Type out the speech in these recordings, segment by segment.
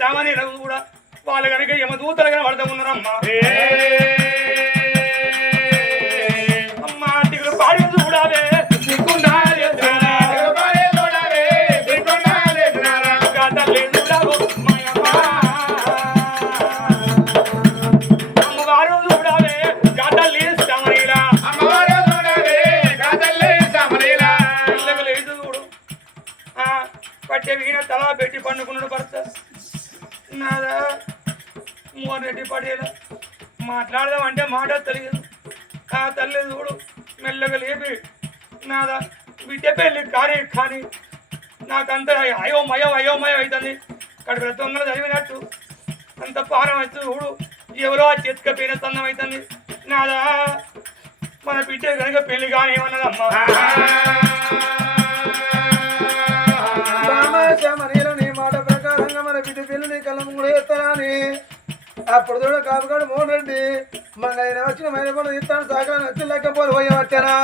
సామాన్యులు కూడా వాళ్ళు కనుక యమదూతలు కనబడతా ఉన్నారమ్మా. అమ్మా దిగులు పాడి చూడాలే పట్టే వీణ తలా పెట్టి పండుకున్నాడు భర్త. నాదా మోహన్ రెడ్డి పడేలా మాట్లాడదామంటే మాట తెలియదు. ఆ తల్లి చూడు మెల్లగా లేపి నాదా బిడ్డ పెళ్ళి కానీ నాకంత అయోమయం అవుతుంది. కడుపుల దొంగలు చదివినట్టు అంత పారం అవుతుంది చూడు. ఎవరో ఆ చేతికపోయిన సందం అవుతుంది. నాదా మన బిడ్డ కనుక పెళ్లి కానీ ఏమన్నదమ్మా. నీ మాట ప్రకారంగా మన బిడ్డ పెళ్లి కళ్ళం కూడా చేస్తారా అని అప్పుడు చూడ కాపుగాడు మోహన్ రెడ్డి మన ఆయన వచ్చిన మైన కూడా ఇస్తాను సాగరా వచ్చి లేకపోతే పోయేవచ్చారా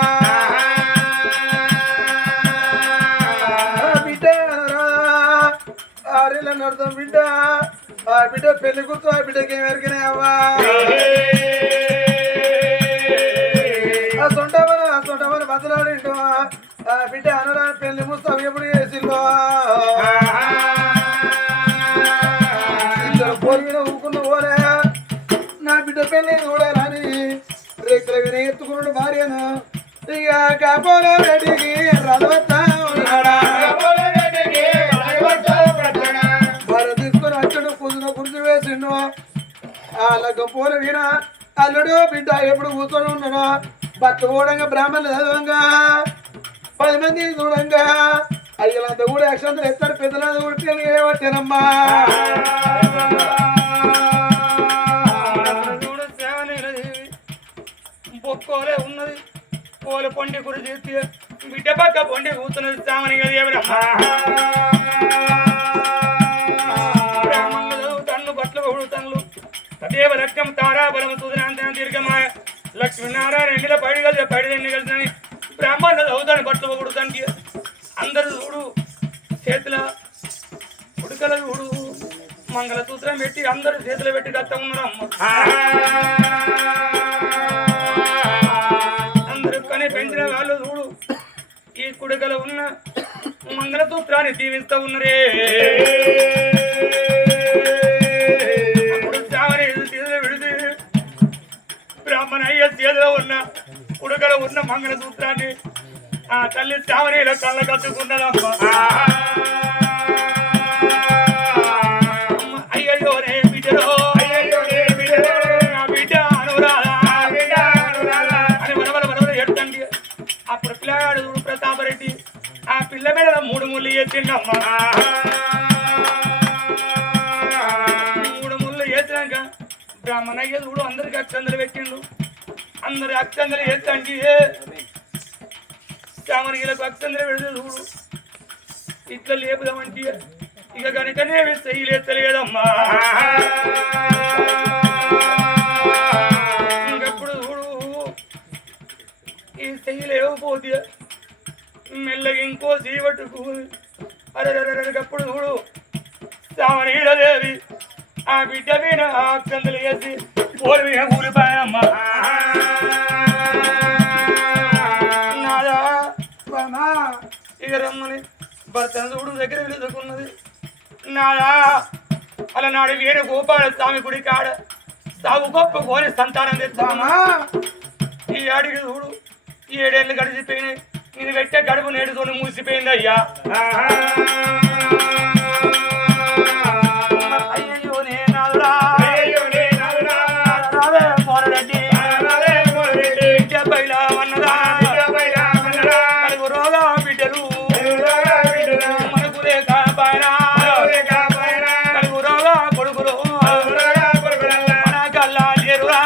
బిడ్డ ఆరేళ్ళని అర్థం బిడ్డ ఆ బిడ్డ పెళ్లి గుర్తు ఆ బిడ్డకి ఏం ఎరిగినాయవ్వా ఆ సొంటమని బదులాడింటూ ఆ బిడ్డ అనరాని పెళ్లి ముస్తాం ఎప్పుడు చేసిందో పోలిన ఊకున్న పోలే నా బిడ్డ పెళ్లి చూడాలని రేకుల విన ఎత్తుకున్నాడు భార్యను. ఇక కాపోలో రెడ్డికి రథవత్తా ఉన్నాడా వాళ్ళు తీసుకొని వచ్చాడు కుదురు కుర్చీ వేసిండు. ఆ లగ్గ పోల విన అల్లుడు బిడ్డ ఎప్పుడు కూర్చొని ఉన్నాడు. బట్ట కూడంగా బ్రాహ్మణులు చదవంగా 10 మంది చూడంగా అయ్యలంతా కూడా అక్షంతలు ఎత్తారు. పెద్దలంతా కూడా పెళ్లి చేయవచ్చానమ్మా. చూడు సేవనీలదేవి బొక్కోలే ఉన్నది. కోల పొండి గురి చేసి బిడ్డ పక్క పొండి కూతున్నది సామనిగా దేవి. బ్రాహ్మణులు తన్ను బట్టలు కొడుతన్లు తదేవ రక్తం తారాబలం సుధనాంతరం దీర్ఘమాయ లక్ష్మీనారాయణ ఎండిల పడి కలిసి పడిదండి కలిసి బ్రాహ్మణులు చదువుతాను బట్టలు కొడుతానికి. అందరూ చూడు చేతుల ఉడకల చూడు మంగళసూత్రం పెట్టి అందరూ చేతులు పెట్టి దత్త ఉన్నారు అమ్మ. అందరూ కానీ పెంచిన వాళ్ళు చూడు ఈ కుడకలు ఉన్న మంగళసూత్రాన్ని దీవిస్తూ ఉన్నరే. అప్పుడు చావని చేతులు పెడితే బ్రాహ్మణ అయ్య చేతిలో ఉన్న కుడకలు ఉన్న మంగళసూత్రాన్ని ఆ తల్లి చావనీలో కళ్ళ కట్టుకున్నదమ్మ. అయ్యో రే బిడ్డలో నా బిడ్డ అనురాధా అని బరబర ఎట్టండి. అప్పుడు పిల్లగాడు ప్రతాపరెడ్డి ఆ పిల్ల మీద 3 ముళ్ళు ఎత్తిండమ్మ. 3 ముళ్ళు ఎత్తినాక బ్రాహ్మణయ్య చూడు అందరికి అక్షంతలు పెట్టిండు. అందరు అక్షంతలు ఎత్తండి చామనీలకు అక్షంతలు పెడితే చూడు ఇట్లా లేపుదామంటే ఇక కనుకనే చెయ్యలేస్తలేదమ్మా. ఇంకప్పుడు చూడు ఈ చెయ్యలేకపోతే మెల్లగా ఇంకో చీవట్టుకు అరరరప్పుడు చూడు చామనీలదేవి ఆ బిడ్డ మీద అక్షంతలు వేసి పోలి మీద కూలిపోయామ్మా. ఇక రమ్మని భర్త చూడు దగ్గర వెలుచుకున్నది. నాడా అలా నాడు వేరే గోపాల స్వామి గుడి కాడ సాగు గొప్ప కోరి సంతానం తెచ్చామా. ఈ ఆడికి చూడు 7 ఏళ్ళు గడిచిపోయినాయి. నేను పెట్టే గడుపు నేడుతోని మూసిపోయింది అయ్యా. అయ్యో నేనాదురా మోనరెడ్డి 70 అన్నదా రోగా బిడ్డలు మనకు లేక పైన రోగా కొడుకులు కల్లా లేరురా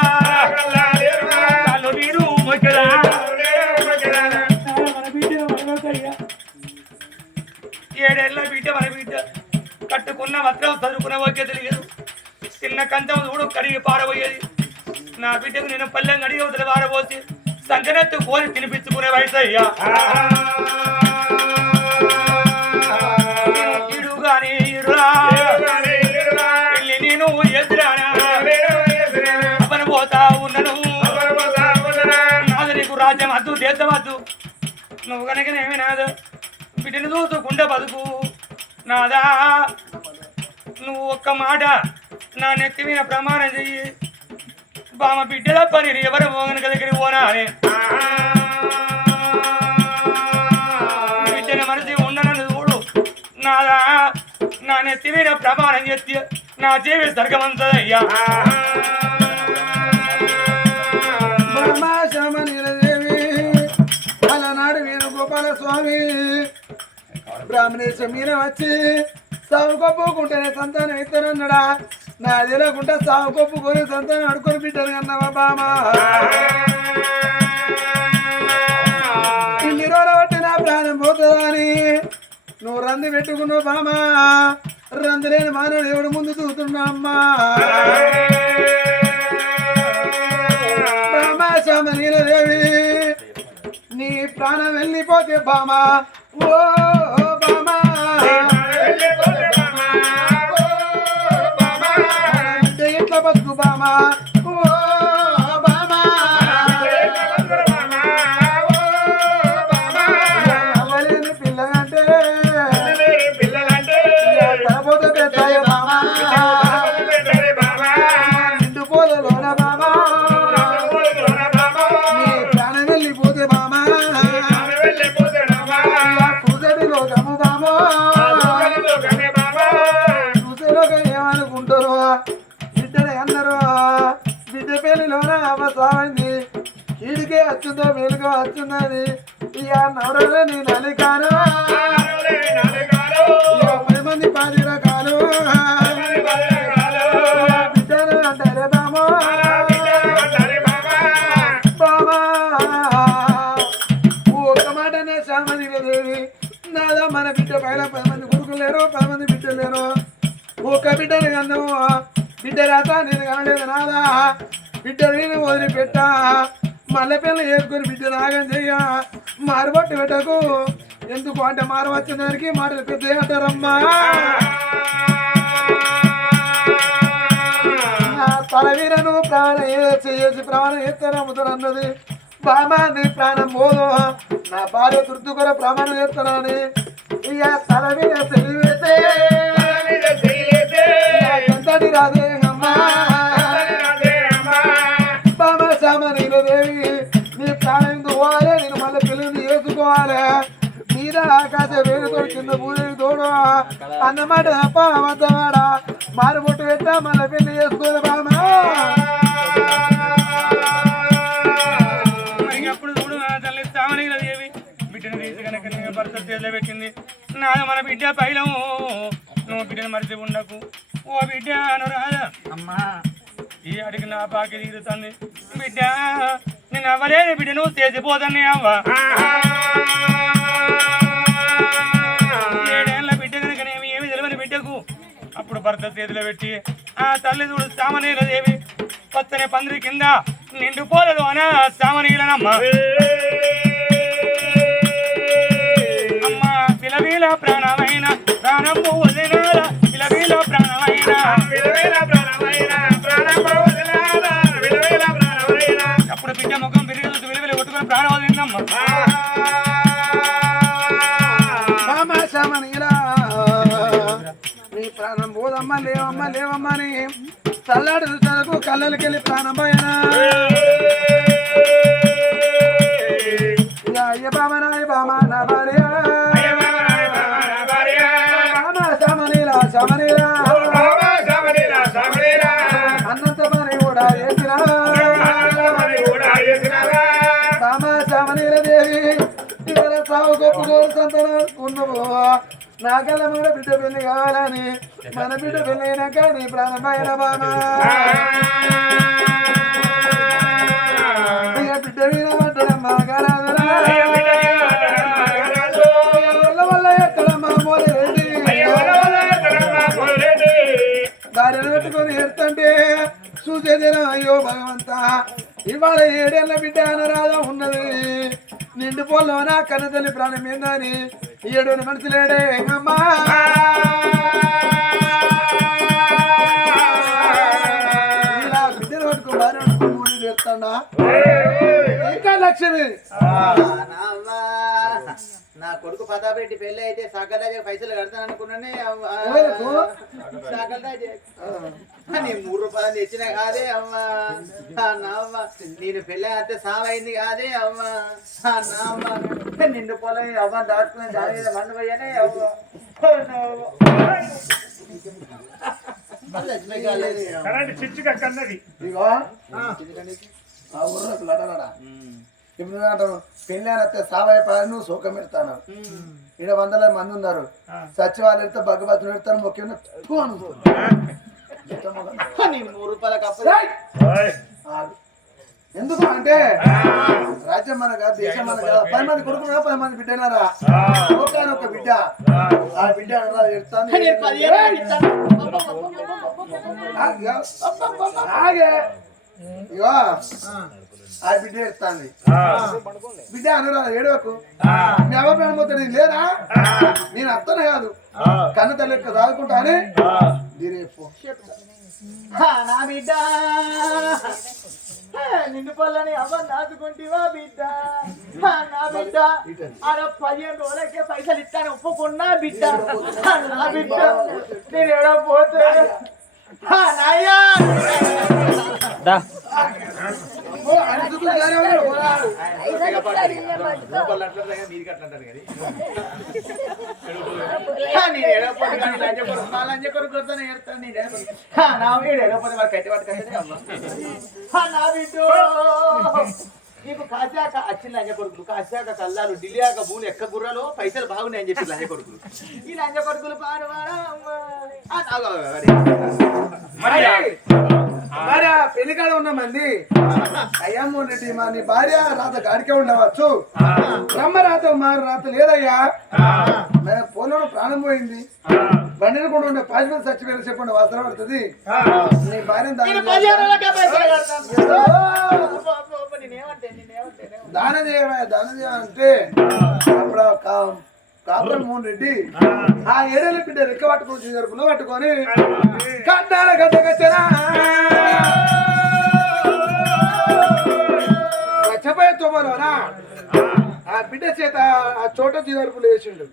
నీరు మొక్కలా మన బిడ్డ 7 ఏళ్ళ బిడ్డ మన బిడ్డ కట్టుకున్న వస్త్రం చదువుకున్న ఓకే తెలియదు. చిన్న కంచం చూడు కడిగి పారబోయేది. నా బిడ్డకు నేను పల్లెం కడిగి వదిలి పారబోసి సంకనెత్తు కోరి తినిపించుకునే వయసు అయ్యా. ఇడు గాని ఇడురా నువ్వు కనుకనేమి నాదా బిడ్డను చూసుకుంటే బతుకు నాదా నువ్వు ఒక్క మాట నా నెత్తి మీద ప్రమాణం చెయ్యి బామ బిడ్డల పని ఎవరు మోగనక దగ్గరికి పోనా అని బిడ్డల మనసి ఉండనని చూడు నాదా నా నెత్తి మీద ప్రమాణం చేసి నా జీవి సర్గమంతదయ్యా అలనాడు వేణుగోపాల స్వామి బ్రాహ్మణేశ్వర మీద వచ్చి సాగు కొప్పుకుంటేనే సంతానం ఇస్తానన్నాడా నా తెలియకుండా సాగు కొప్పుకొని సంతానం అడుకొని బిడ్డను అన్నావా బామా ఇన్ని రోజులు బట్టి నా ప్రాణం పోతుందని నువ్వు రంది పెట్టుకున్నావు బామా రంది లేని మానవుడు ఎవడు ముందు చూస్తున్నా అమ్మా బ్రహ్మశ్యామ నీలదేవి నీ ప్రాణం వెళ్ళిపోతే బామా ఓ బామా ఇట్లా బతుకు బామా ఓ బామా అవ్వలేని పిల్లలంటే తలపోతే పెద్దాయ బామా నిండు పోదలోన బామా నీ ప్రాణం వెళ్ళిపోతే బామా పూజడి లోకము బామా చూసేలోక ఏమనుకుంటారు బిడ్డని అన్నారు బిడ్డ పెళ్లిలోన అమ్మ సామైంది ఈడికే వచ్చిందో వెలుగో వచ్చిందని ఇక నవరలో నీ నలికాను 10 మంది 10 రకాలు బిడ్డను అంటారే బామో బామా ఒక్క మాటనే సామాన్యులదేవి నాదా మన బిడ్డ పైన 10 మంది కొడుకులు లేరు 10 మంది బిడ్డలు లేరు ఒక్క బిడ్డని కన్నాము బిడ్డ రాత నేను కనలేదు నాదా బిడ్డ నేను వదిలిపెట్టా మల్లె పిల్ల వేసుకొని బిడ్డ నాగం చెయ్య మారుబట్టు పెట్టకు ఎందుకు అంటే మారు వచ్చిన దానికి మాటలు పెద్ద అంటారమ్మా తల వీరను ప్రాణం చేసి ప్రాణం ఎత్తాను అమ్ముతాను అన్నది బామా నీ ప్రాణం పోదు నా భార్య తృప్తి కూడా ప్రమాణం చేస్తానని ఇక తల మీద తెలివేస్తే ఎంతటి రాదే అమ్మా బామా సామాన్యులదేవి నీ ప్రాణం పోవాలి నేను మళ్ళీ పిల్లల్ని వేసుకోవాలి మీద ఆకాశ వేరుతో కింద పూజకి తోడు అన్నమాట తప్ప అబద్ధమాడ మారుబొట్టు పెట్టా మళ్ళీ పెళ్లి చేసుకోదు బామా అప్పుడు చూడు తల్లి సామాన్యులదేవి బిడ్డను తీసి కనుక భర్త చేతిలో పెట్టింది నాది మన బిడ్డ పైలము నువ్వు బిడ్డను మరిచి ఉండకు ఓ బిడ్డ అనురాధ అమ్మా ఈ అడిగి నా పాకి తీరుతుంది బిడ్డ నేను అవ్వలేని బిడ్డ నువ్వు చేసిపోతానే అవ్వ 7 ఏళ్ళ బిడ్డ కనుకనేమి ఏమి తెలియని బిడ్డకు అప్పుడు భర్త చేతిలో పెట్టి ఆ తల్లి చూడు సామాన్యులదేవి పచ్చని పందిరి కింద నిండు పోలేదు అన సామాన్యులనమ్మ అమ్మ విలవీల ప్రాణమైన ప్రాణము వదినాల విలవీల ప్రాణమైన అప్పుడు బిడ్డ ముఖం విరిగి విలువలు కొట్టుకుని ప్రాణం వదిలిందమ్మ సామాన్యులా నీ ప్రాణం పోదమ్మా లేవమ్మా లేవమ్మా అని చల్లాడు చదువు కళ్ళకెళ్ళి ప్రాణం పోయినా అయ్య బామనాయ బామా నా భార్య సామాన్యులా అన్నంత పని కూడా చేసినా సామాన్యులదేవి ఇవాళ సాగు గొప్ప సంతానం ఉన్నావు నాకల్ల కూడా బిడ్డ పెళ్లి కావాలని మన బిడ్డ పెళ్లి అయినాక నీ ప్రాణమైన బామా బిడ్డ మీద పడ్డమ్మా గరాదురా వల్ల ఎక్కడమ్మా మోరేది భార్యను పెట్టుకొని ఎడుతుంటే చూసేదేనా అయ్యో భగవంత ఇవాళ 7 ఏళ్ళ బిడ్డ అనరాధం ఉన్నది నిండు పోల్లోనా కన్న తల్లి ప్రాణం ఏందని 7 మనిషి లేడే అమ్మా ఇలా బిడ్డను పట్టుకో భార్య పట్టుకో చేస్తాడా ఇంకా లక్ష్మి కొడుకు పతాపెట్టి పెళ్లి అయితే సకల పైసలు కడతాను అనుకున్నానే సకల నీ 3 రూపాయలు తెచ్చిన కాదే అమ్మా నావ్వ నేను పెళ్ళి అయితే సావైంది కాదే అమ్మా నావ్వ నిండు పొలం అవ్వ దాచుకుని దాని మీద మన్ను పోయానే అవ్వ చిచ్చుగా కన్నది ఇగో ఆ ఊర్లోకి లడలడా ఇప్పుడు నాటు పెళ్ళారైతే సావై నువ్వు సూకం పెడతాను ఈడ 100 మంది ఉన్నారు సచివాలయం పెడతా భగవతులు పెడతాను ముఖ్యంగా నేను 3 రూపాయలకు అప్పు ఎందుకు అంటే రాజ్యం మనగా దేశం మనగా 10 మంది కొడుకున్నా 10 మంది బిడ్డనారా ఒక బిడ్డ ఆ బిడ్డ ఎడతాను ఇగో ఆ బిడ్డ ఎడతాంది బిడ్డ అనరా ఏడవకు మీ అవ్వ ప్రాణపోతాడు లేరా నేను అత్తనే కాదు కన్ను తల్లి యొక్క దాదుకుంటా అని దీరేపు నా బిడ్డ నిండు పళ్ళని అవ్వ దాచుకుంటేవా బిడ్డ నా బిడ్డ ఆడ 15 రోజులకే పైసలు ఇస్తాను ఒప్పుకున్నా బిడ్డ నా బిడ్డ నేను ఏడపోతే నాయ్యా నీకు కాశాక వచ్చిన లంజ కొడుకులు కాశాక కల్లాలు ఢిల్లీయాక భూమి ఎక్క గుర్రాలు పైసలు బాగున్నాయి అని చెప్పి లంజ కొడుకులు ఈ లంజ కొడుకులు మరి పెళ్లికాడ ఉన్న మంది అయ్యమ్మోహన్ రెడ్డి మా నీ భార్య రాత గాడికే ఉండవచ్చు బ్రహ్మ రాత మారు రాత లేదయ్యా ఫోన్లో ప్రాణం పోయింది బండిని కూడా ఉండే 10 మంది చచ్చిపోయారు చెప్పండి వాసన పడుతుంది నీ భార్య దానం చేయాలంటే అప్పుడు కాపురం మోహన్ రెడ్డి ఆ ఏడేళ్ళ బిడ్డ రెక్క పట్టుకొని జరుపులో పట్టుకొని కన్నాల గద్దగచ్చరా చచ్చిపోయే తోమలోనా ఆ బిడ్డ చేత ఆ చోట జీవరుపులు వేసిండు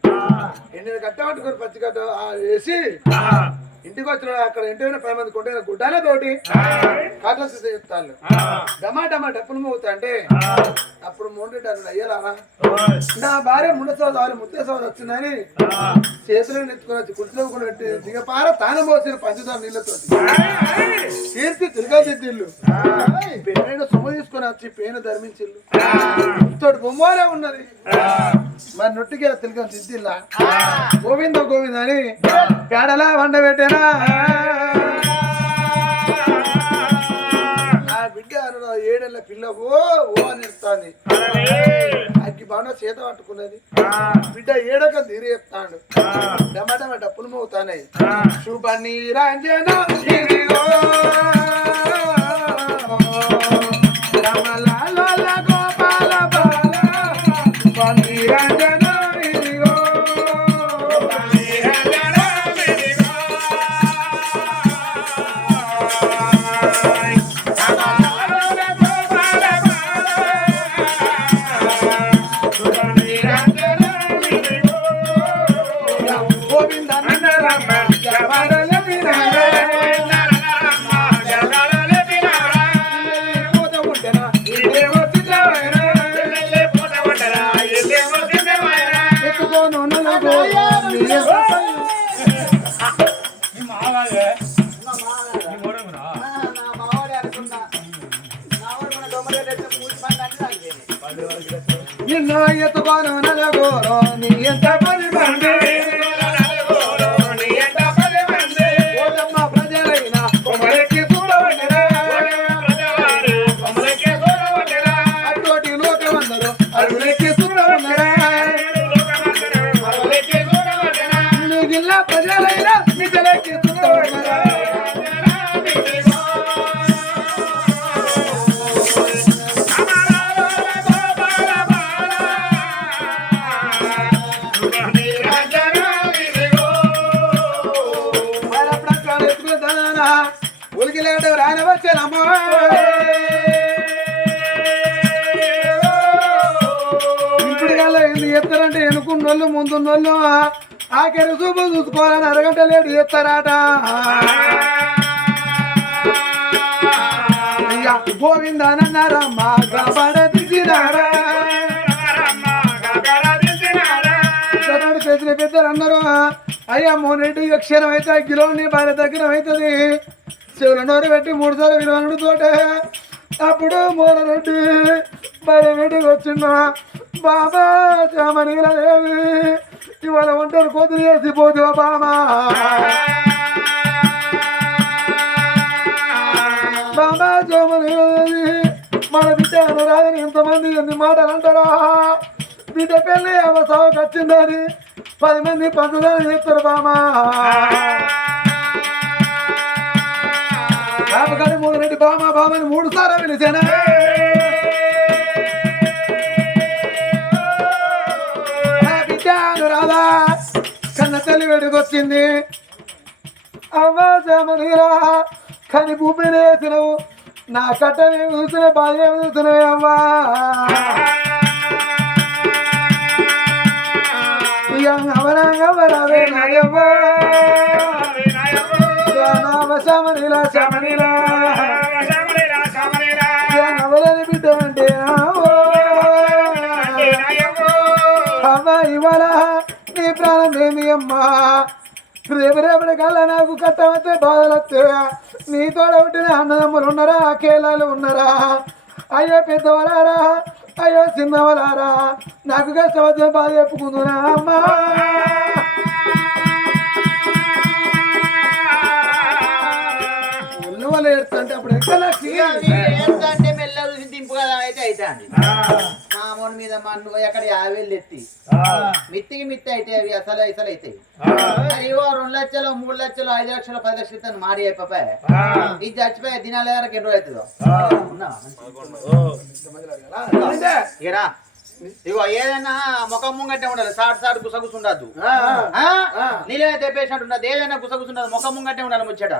ఎండిన గట్ట పట్టుకొని పచ్చి గట్ట వేసి ఇంటికి వచ్చిన అక్కడ ఇంటి 10 మంది కొంటే గుడ్డాల తోటి కాట్ల చెప్తాను డమాటమా డప్పులు మోగుతా అంటే అప్పుడు మోండి అయ్యలారా నా భార్య ముండసోదాలు ముత్తేసోది వచ్చిందని చేతులు ఎత్తుకొని వచ్చి కుర్చీలో కూడా పెట్టి దిగపార తానం పోసిన పంచదార నీళ్ళతో తీర్చి తిరగదిద్దిల్లు పేరు సొమ్ము తీసుకొని వచ్చి పేను ధర్మించిల్లు తోటి బొమ్మలే ఉన్నది మరి నొట్టికి తిరిగి దిద్దిల్లా గోవింద గోవింద అని పేడలా వండ పెట్టానా ఆ బిడ్డ 7 ఏళ్ల పిల్ల ఓ అని ఇస్తాంది అగ్గి బాగా చేత పట్టుకున్నది బిడ్డ ఏడక తీరి చెప్తాడు టమాటా డప్పులు మోగుతానాయి శుభ నీరాంజన గోపాల బాల శుభ నీరాంజన నిన్ను ఎత్తుకోను నలుగురు నీ ఎంత పని మంది ఓదమ్మ ప్రజలైన కొమ్మలెక్కి చూడవన్నరా అతోటి లోకమందరూ అరువులెక్కి చూడవన్నరా నీ జిల్లా ప్రజలైన నిజలెక్కి చూడవన్నరా ఉలికిలేట రానవచ్చానమ్మా ఇప్పుడు మళ్ళీ ఎందుకు చేస్తారంటే ఎనుకున్నోళ్ళు ముందున్నోళ్ళు ఆఖరి చూపు చూసుకోవాలని అరగంట లేటు చేస్తారట. గోవిందానన్నారమ్మా గబడ తీసినారా చేసిన పెద్దలు అన్నారు అయ్యా మోనెడ్డి క్షణం అయితే కిలోని భార్య దగ్గర అవుతుంది చెవుల నోరు పెట్టి 3 సార్లు విలువనుడు తోట అప్పుడు మోనరెడ్డి భార్య వెంటికి వచ్చిండు బాబా చామనీలదేవి ఇవాళ ఒంటరి కోతులు చేసిపోతువా బామా బాబా చామనీలదేవి మన బిడ్డ అనరాదని ఎంతమంది ఎన్ని మాటలు అంటారా బిడ్డ పెళ్ళి అవసరం వచ్చిందని 10 మంది పంచదార చేస్తారు బామా కాపకాడి మూడరెడ్డి బామా బామని 3 సార్లు పిలిచానా బిడ్డ రాదా కన్న తల్లి వెడికొచ్చింది అవ్వా చామనీరా కానీ భూమిని వేసినవు నా కట్టమేమి చూసిన బాధ ఏమి చూసినవే అవ్వా అవరావే నాయవ్వా శామనీలా శామనీలా అవలని బిడ్డ అంటే అమ్మా ఇవాళ నీ ప్రాణం ఏంది అమ్మా రేపటి కల్లా నాకు కట్టమంటే బాధలు వస్తే నీ తోడ పుట్టిన అన్నదమ్ములు ఉన్నారా కేలాలు ఉన్నారా అయ్యో పెద్దవరారా అయ్యో చిన్నవరారా నాకు కష్టం వచ్చే బాధ చెప్పుకుందునా అమ్మా ఒళ్ళు వాళ్ళు ఏడుతుంటే అప్పుడు అంటే మెల్ల చూసి దింపు కదా అయితే అవుతాండి మామూలు మీద మన్ను అక్కడ 50,000 ఎత్తి మిత్తి అయితే అవి అసలు అవుతాయి అయ్యో 2 లక్షలు 3 లక్షలు 5 లక్షలు 10 లక్షలు ఇస్తాను మారి అయిపోయి ఇది చచ్చిపోయా దినాల దగ్గర ఎన్ని రోజులు అవుతుందో ఇరా ఇగో ఏదైనా ముఖం ముంగట్టే ఉండాలి సాటు గుసగుసుండద్దు నీళ్ళే తెప్పేసినట్టు ఏదైనా గుసగుసుండదు ముఖం ముంగట్టే ఉండాలి ముచ్చట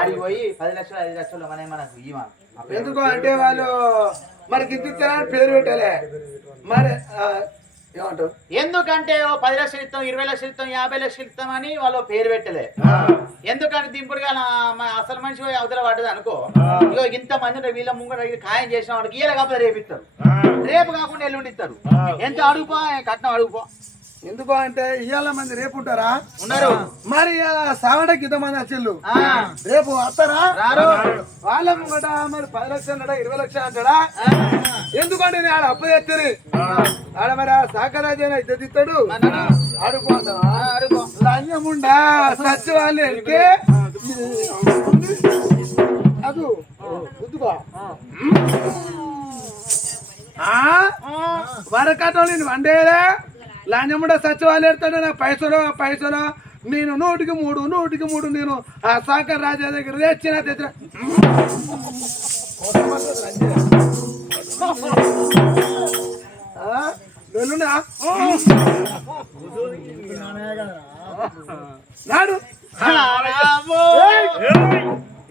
అది పోయి 10 లక్షలు 5 లక్షలు మనకు ఎందుకు అంటే వాళ్ళు మనకి ఇంత పేరు పెట్టాలే మరి ఏమంటారు ఎందుకంటే 10 లక్షలు ఇస్తాం 20 లక్షలు ఇస్తాం 50 లక్షలు ఇస్తాం అని వాళ్ళు పేరు పెట్టలే ఎందుకంటే దింపుడుగా అసలు మనిషి అవతల పడ్డది అనుకో ఇగో ఇంత మంది వీళ్ళ ముంగట ఖాయం చేసిన వాడికి ఈల కాకపోతే రేపు ఇస్తారు రేపు కాకుండా ఎల్లుండి ఇస్తారు ఎంత అడుగుపో కట్నం అడుగుపో ఎందుకు అంటే ఇవాళ మంది రేపు ఉంటారా ఉన్నారు మరి సావడకి ఇంత మంది వచ్చిళ్ళు రేపు వస్తారా వాళ్ళ ముంగట మరి 10 లక్షలు అంటాడా 20 లక్షలు అంటాడా ఎందుకంటే నేను ఆడ అప్పు చేస్తాను ఆడ మరి ఆ సాకరాజైనా ఇద్దరు ఇస్తాడు అడుగుపోతా లంజముండా సచ్చి వాళ్ళు వెళ్తే అది గుద్దుకో వరకట్టం నేను వండేదే లంజముండా సచ్చి వాళ్ళు వెళ్తాడు నా పైసలు నేను 100కి 3 నేను ఆ సాకర్ రాజా దగ్గర తెచ్చిన నాడు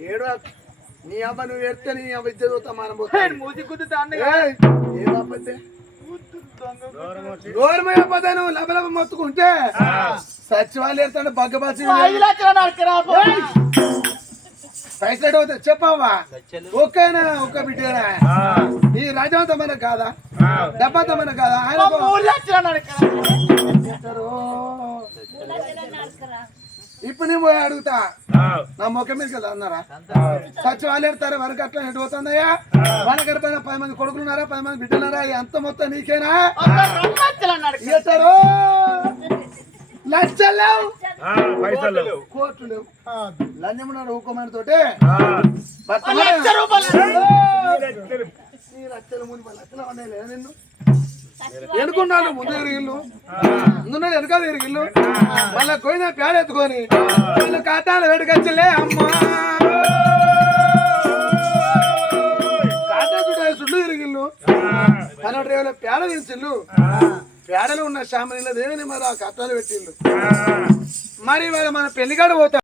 ఏడు నీ అమ్మ నువ్వు ఎడితే నీ అమ్మ ఇద్దరు చూస్తా మనం మూసి కుదుతా గోరమైపోతే నువ్వు లబలబ మొత్తుకుంటే సచివాలయం ఎడతాడు బగ్గబాసి 5 లక్షలు పైసలు అవుతాయి చెప్పవా ఒక్కైనా ఒక్క బిడ్డేనా ఈ రాజవంత మనకు కాదా డబ్బంత మనకు కాదా ఆయన 3 లక్షలు ఇప్పుడు నేను పోయి అడుగుతా నా ముఖం మీద కదా అన్నారా సచివాలయం ఎడతారా వరకు అట్లా ఎటు పోతుందయ్యా మన గడపైన 10 మంది కొడుకులున్నారా 10 మంది బిడ్డలున్నారా అంత మొత్తం నీకేనా ఇస్తారు లక్షలు లేవు కోట్లు లేవు లంజమున్నాడు హుకుమాన్ తోటే లక్షలు 3 లక్షలు ఉన్నాయి లేదా నిన్ను ఎనుకున్నాడు ముందు ఎరిగిల్లు ముందున్నాడు వెనకాల ఎరిగిల్లు మళ్ళా కొయిన పేడ ఎత్తుకొని వీళ్ళు కాటాలు వేడికొచ్చలే అమ్మా కాటా సుడ్డు ఎరిగిల్లు కన్నడ రేవుల పేడ తీసిల్లు పేడలు ఉన్న శామనిలో దేవుని మరి ఆ కట్టాలు పెట్టిండు మరి మన పెళ్లికాడ పోతా